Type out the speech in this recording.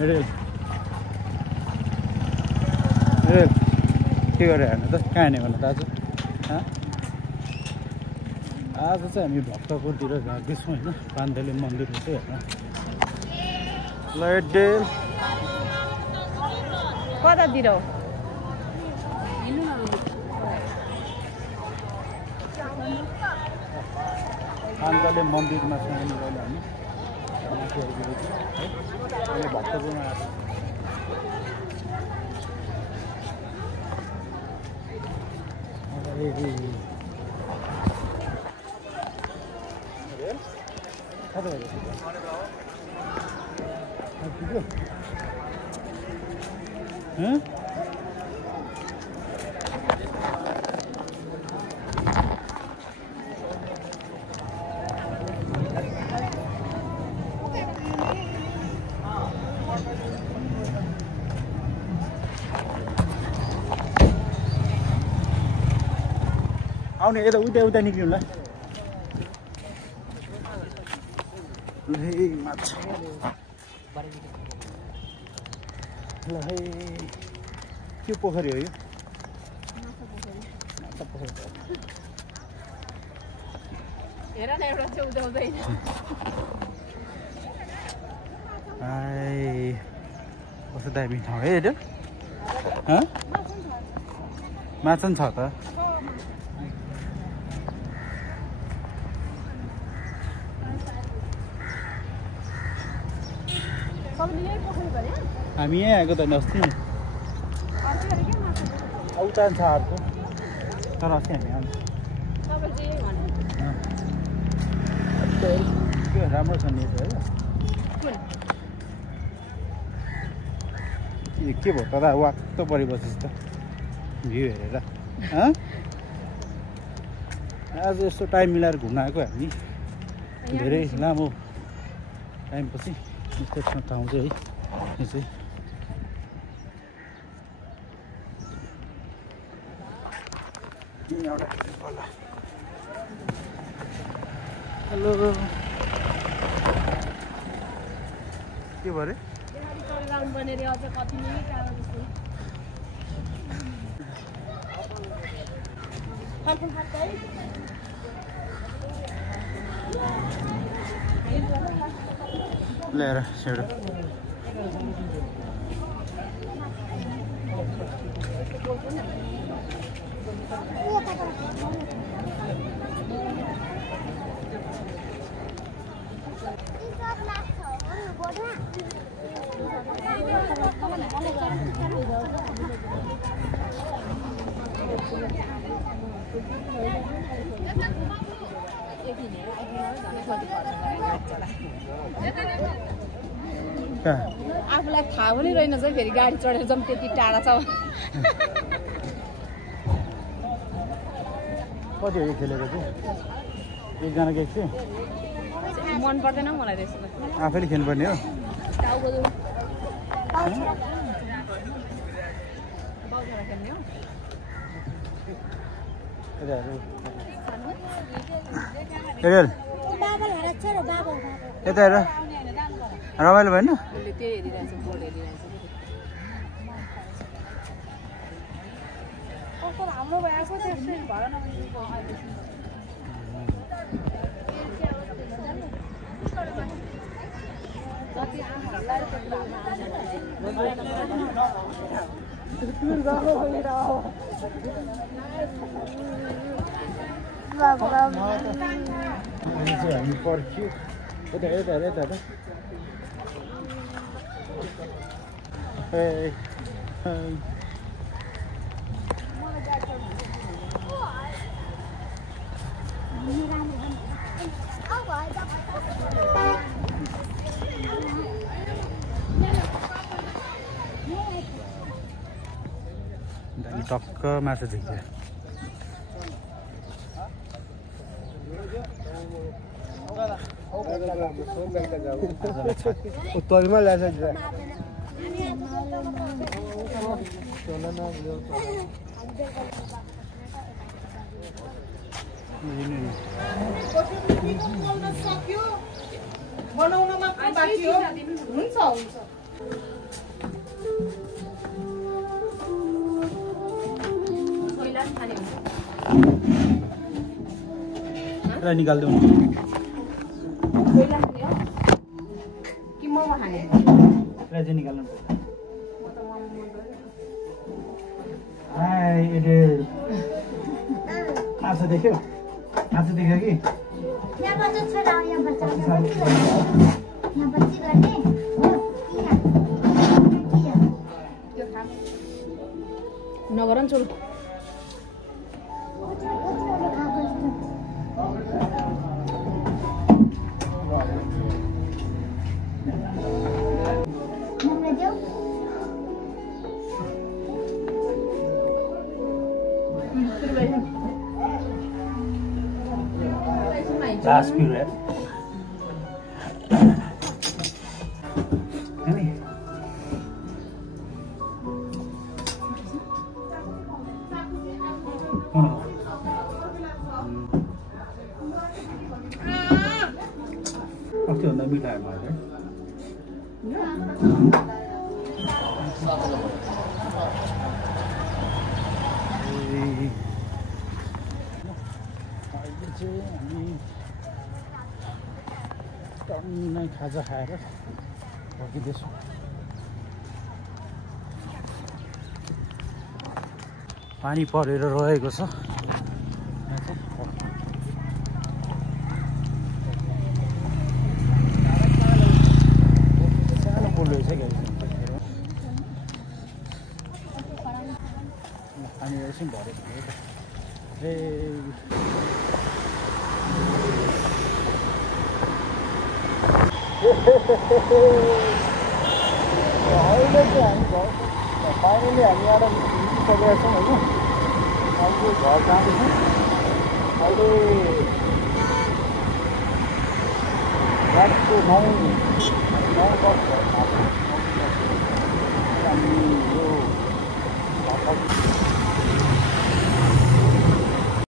Rail के गरेर हेर्नु त कहाँ हिँड्ने भन्नु त आज चाहिँ हामी भक्तपुरतिर जाँदैछौँ होइन पाण्डेली मन्दिर चाहिँ हेर्न लाइटडेल कतातिर हो पाण्डेली मन्दिरमा चाहिँ हामी अहिले भक्तपुरमा आएको आउने यता उता निक्लिनु ल माछा ल है के पोखरी हो यो माछा पोखरी हेर न एउटा चाहिँ उदाउँदैन कस्तो दामी ठाउँ है यो माछा पनि छ त हामी यहाँ आएको त अस्ति उता छ अर्को तर अस्ति हामी आउँछ राम्रो छ नि है के भयो त वाक्क परिबसेछ त भ्यू हेरेर आज यस्तो टाइम मिलाएर घुम्न आएको हामी धेरै लामो टाइमपछि यस्तो ठाउँ चाहिँ है यो चाहिँ हेलो के भयो अरे ल्याएर सेडो आफूलाई थाहा पनि रहेन चाहिँ फेरि गाडी चढेर जाउँ त्यति टाढा छ कति हो खेलेको चाहिँ एकजना केक चाहिँ मन पर्दैन मलाई त्यसो आफैले खेल्नुपर्ने हो यता हेर रमाइलो भएन हाम्रो भएको त्यस्तै भएर हामी पर्ख्यो यता यता यता टक्क माछा झिक्यो उत्तरमा ल्याएछ बनाउनमा बाँकी हो हुन्छ हुन्छ यसलाई निकाल्दिउँ न कि मोमो खाने यसलाई चाहिँ निकाल्नु पर्छ माछा देख्यो माछा देख्यो कि नगर नि छोड Last period. Ini. Aku tidak bisa makan. टन्नै खाजा खाएर फर्किँदैछु पानी परेर रहेको छ सानो पुल रहेछ पानी एकछिन भरेको अहिले चाहिँ हामी फाइनली हामी आएर निस्किसकेका छौँ होइन अहिले घर जाँदैछौँ अहिले रातको 9 बज्छ